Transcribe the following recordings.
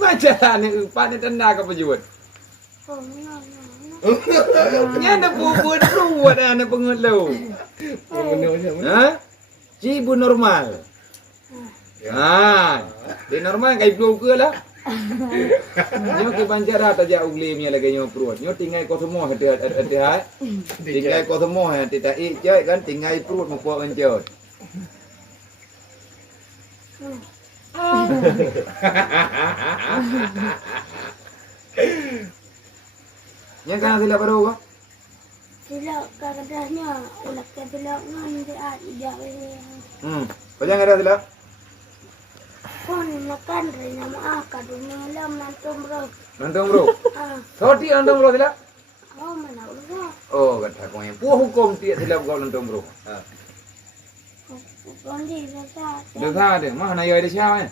baca ni upan ni tanda ke pejut. Nya ada bubu buat ana pengelu. Ha? Cibu normal. Ha. Di normal kai blue ke lah. Nyo ke banjara ta ja ugli mi lagi nyo perut. Nyo tinggal ko semua hati. Tinggal ko semua tidak ijai kan tinggal perut mupok enjot. Yang kan sila baru ko? Sila kadahnya ulah ke sila ngan dia ijak ini. Pajang ada sila? Kon makan rin nama akad malam nantum bro. Nantung bro. Thoti nantung bro sila? Oh mana ulah. Oh kata ko yang puah hukum tiak sila ko nantung bro. Kon di rasa. Dah ada, mah na yoi dah siapa?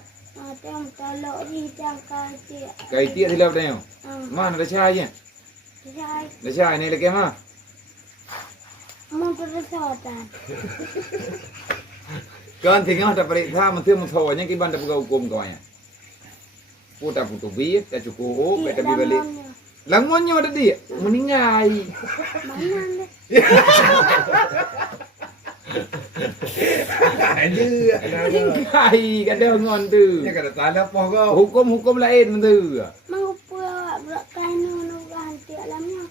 Tem talok di jangka dia. Kai tiak sila dah yo. Mah na dah siapa je? Sai Dah siapa ni lagi mah? mun tersatan. Kan tinggal tak periksa mesti mutawanya ki ban tak buka hukum kau nya. Puta putu bi, tak cukup, tak balik. Langonnya ada dia, meningai. Mana ni? Meningai kada ngon tu. Nya kada tanda apa kau. Hukum-hukum lain tu. Mengapa berak kainu nu ganti alamnya?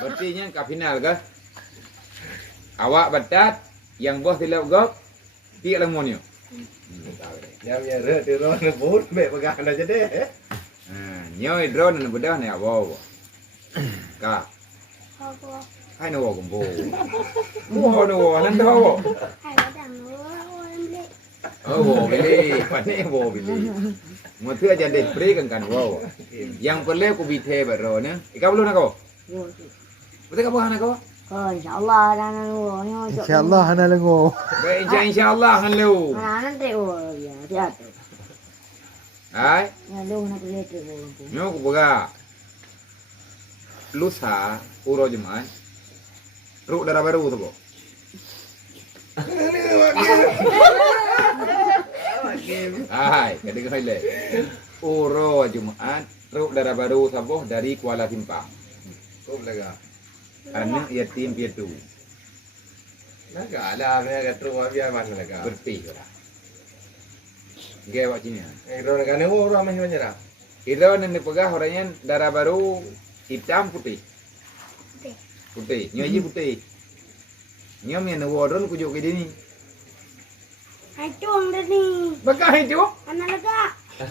Berarti nya ke final ke? Awak batat yang bos tidak gok, tiak langonnya. Yang re di ron bur be pegang aja deh. Nhoi drone ni bedah ni awak. Ka, Apa? hai no gombo. Buah no nan dah. Hai kadang orang beli. Oh, beli. Mana bo beli. Mesti aja deh beri kan wow. Yang perlu aku bite baru ni. Ika belum nak kau? Betul kau nak kau? Oh insyaallah dan nu. InsyaAllah ana lengo. Baik insya-Allah kan lu. Mana nanti oh ya dia tu. Hai, Ya lu nak lihat tu. nyo aku boga. Lusa uro jemaah. Ruk darah baru tu kok. Hai, kadang kali. Uro Jumaat, ruk darah baru saboh dari Kuala Simpang. Kau belaga. Anak yatim piatu. Naga lah ni kat rumah biar mana naga. Berpi lah. Gaya wak Cina. Ron naga ni orang macam mana dah? Iro ni pegah orangnya darah baru hitam putih. Putih. Nyo je putih. Nyo yang wadron kujuk ke dini. Hai cuang dah ni. Bakah itu? Anak lega.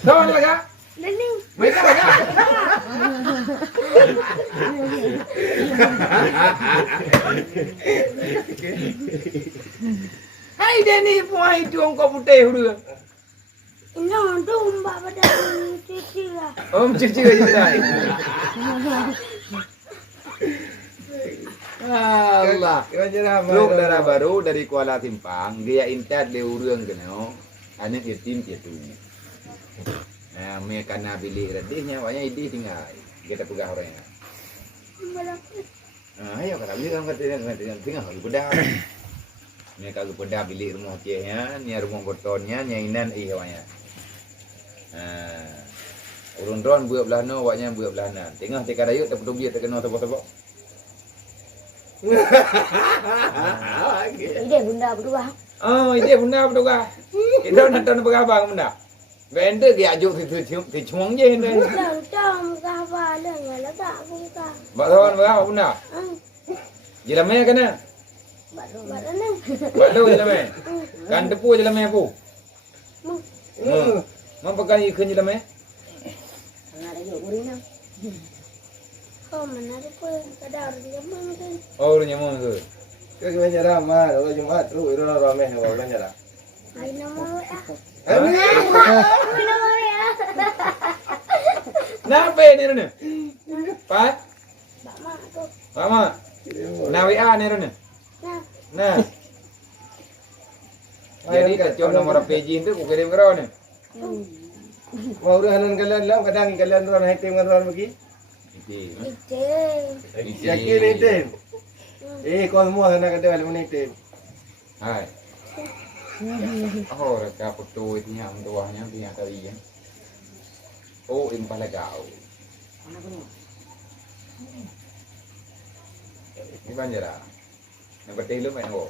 Tahu laga? Dah ni. Mereka laga. Hai Deni puai juang kau putih dulu. Ini tu mbak pada cuci lah. Om cuci aja dah. Allah. Macam mana? Lu darah baru dari Kuala Simpang, dia intat dia urang kena. Anak yatim piatu. Nah, mereka nak bilik redihnya, banyak idih tinggal. Kita pegang orangnya. Ayo kata bilik kan kata tinggal lagi pedah. Mereka lagi pedah bilik rumah cehnya, ni rumah betonnya, nyainan banyak. Urun ron buat belah no, waknya buat belah nan. Tengah tika dayut tak betul biar terkena tebak-tebak. Ide bunda berdua. Oh, ini bunda berdoa. Kita nak tahu apa bunda. Benda dia ajuk di cuang je ni. Cang apa le ngala tak buka. Batawan berapa bunda? Jelamai kena. Badan ni. Balu jelamai. Kan tepu jelamai aku. Mau pakai ikan jelamai? Ada juga burina. Oh mana ada pun kadar dia mungkin. Oh, ru nyamon tu. Kau macam mana? Mah, kalau Jumaat tu ron ramai hewan macam mana? Ai nama ya. Ani. Nama ya. Napa ni rene? Pak? Bak mak tu. Mama. Nah WA ni rene. Nah. Nah. Jadi kacau nomor PJ tu aku kirim ke kau ni. Mau udahan kalian lah, kadang kalian ron hitam kan ron pergi. Ite. Yakin hitam. Kau semua sana kata kalau mana hitam. Hai. Oh, reka foto itu yang tuahnya punya tadi ya. Oh, impah legau. Ini banjara. Yang penting lu main wo.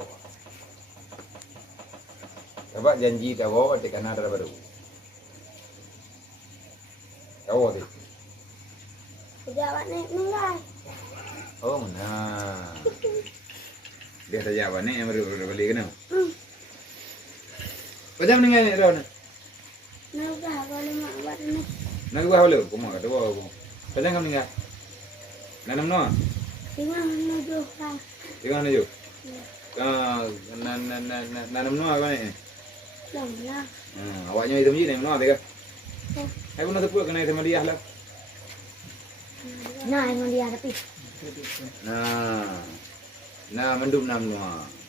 Coba janji kau di Kanada baru. Kau di. Pejabat nilai. Oh, nah. Dia saja apa nih yang baru beli kena. Macam ni kan Ron? Nggak boleh mak buat ni. Nak gua hulu, kau mau kata gua. Macam kamu ni kan? Nanam no? Tinggal menuju lah. Tengah nuju. Nanam no apa ni? Lah. Awaknya itu mesti nanam no tega. Hai pun nak pula kena sama dia lah. Nah, yang dia tapi. Nah mendum nam no.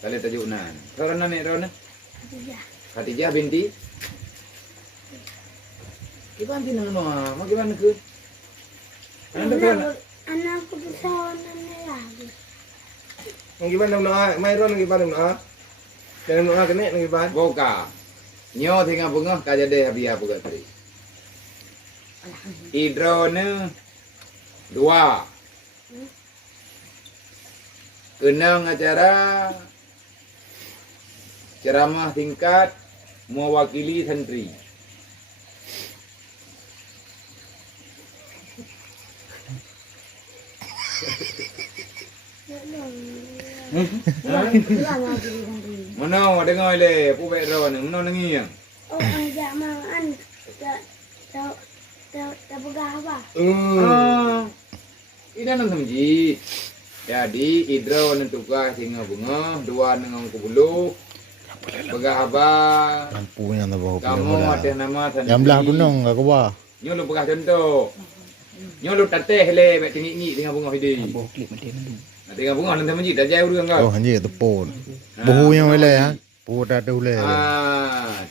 Kali tajuk nan. Ron ni Ron. Iya. Khadijah binti. Gimana tinang no? Mau gimana ke? Anakku bersama lagi. Gimana nak? Mai Ron gimana nak? Jangan nak kena gimana? Boka. Nyo tinggal bunga kaja deh biar buka tadi. Hidrone 2. Kenang acara ceramah tingkat mewakili santri. Mana dengar le, pu baik ron, mana nengi yang. Oh, ajak mangan. Tak pegah apa? Ini nang samji. Jadi hidro nentukan singa bunga, 2 nengang kubulu. Pegah apa? Lampu yang tahu. Kamu ada nama santri. Yang belah gunung ke bawah. Nyo lu pegah contoh. Nyo lu tateh le, baik tinggi dengan bunga hidi. Dengan bunga nanti samji dah jauh dengan kau. Oh, hanya tepun. Buhu yang boleh ya. Buhu dah ada boleh.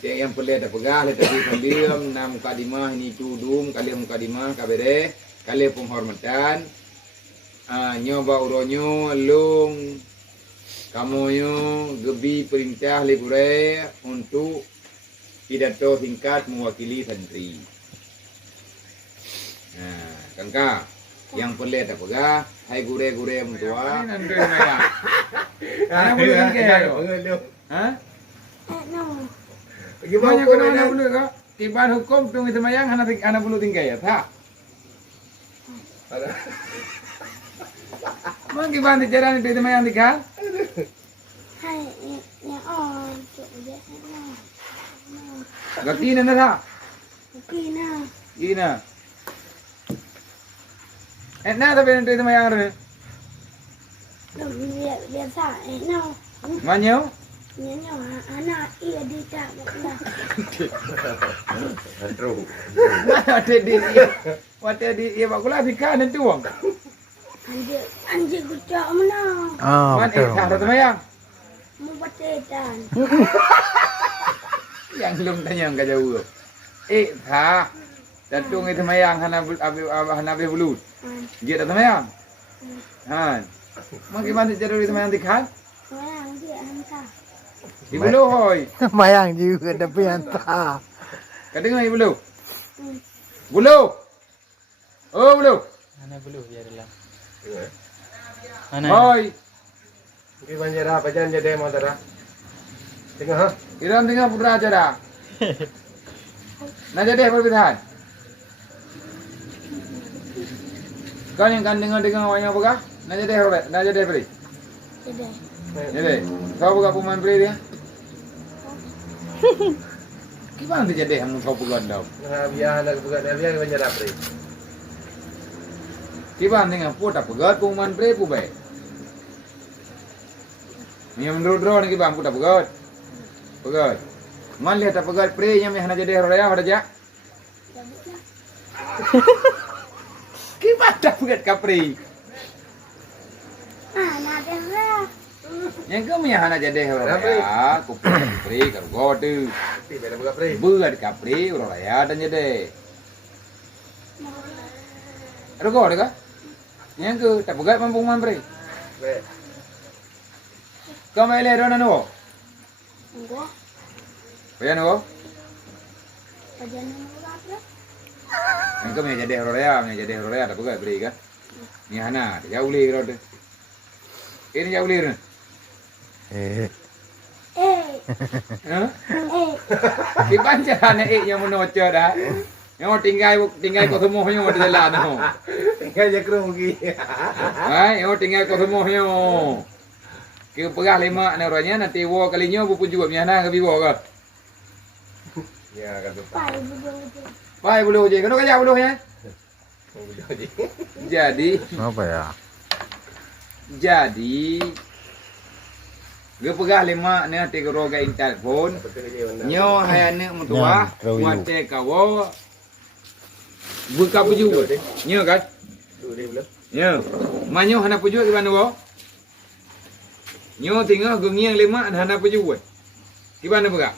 Cik yang pelih ada pegah le tadi pendiam 6 mukadimah ini cudum kali mukadimah kabere kali penghormatan. Nyoba uronyo lung kamoyo gebi perintah libure untuk pidato singkat mewakili santri. Nah, kangka yang pelih ada pegah, hai gure-gure mentua. Nanti maya. Anak bulu tinggal. Hah? No. Gimana kau anak bulu kau? Kiban hukum tung itu mayang anak bulu tinggal ya, tak? Mang kiban di jalan itu mayang tiga? Hai, ya on, cuk dia. Gaki nana tak? Kina. Ina. Nah tapi nanti itu mayang ada. Biasa, no. Manyo? Nyanyo anak iya di tak lah. Mana ada di? Wate di ya bakulah bika nanti uang. Anjir kucak mana? Man kah ada mayang? Mau batetan. Yang belum tanya enggak jauh. Kah? Datung itu mayang hana belut. Dia datang mayang. Han. Mang gimana cara itu mayang tikan? Mayang dia hantar. Ibu lu hoi. Mayang juga tapi entah. Kadang ibu lu. Bulu. Oh bulu. Mana bulu biarlah. Hoi. Gimana cara apa jangan jadi mantara? Tengah ha? Iran tengah putra acara. Nah jadi perbedaan. Kau yang kan dengar orang yang buka? Nah jadi beri. Jadi. Jadi, kau buka pemain beri dia. Gimana tu jadi hang kau buka dah? Biar nak buka biar gimana cara apa? Gimana dengan putar pegat pemain beri pubai? Yang menurut ni gimana putar pegat? Pegat. Man lihat pegat beri yang hana jadi raya ada jak. Gimana pegat kapri? Nak dah. Yang kau punya hana jadi raya, kupri kapri kergo tu. Tidak buka pre. Buat kapri raya dan jadi. Kergo deka? Yang kau tak pegat mampu man beri. Kau mai le rona no? Enggak. Kaya no? Kajian apa? Engkau punya jadi Rorea, tak boleh beri kan? Ni Hana, jauh leh kau tu. Ini jauh leh ni. Hah? Kiban jalan yang menocok dah. Yang tinggal kau semua yang ada jalan tu. Tinggal je kerugi. Yang tinggal kau semua yang. Kau perah lima ni orangnya nanti war kalinya buku juga punya Hana ke biwa ke? Ya kata. Pai bujang itu. Pai bulu je, kau kerja bulu ya? Jadi. Apa ya? Jadi gue pegah lima ni nanti gue roga interphone nyo hai anak mutua muate kawo buka puju nyo kan nyo manyo hana puju ke mana wo nyo tinggal gue ngiang lima hana puju gue ke mana pegah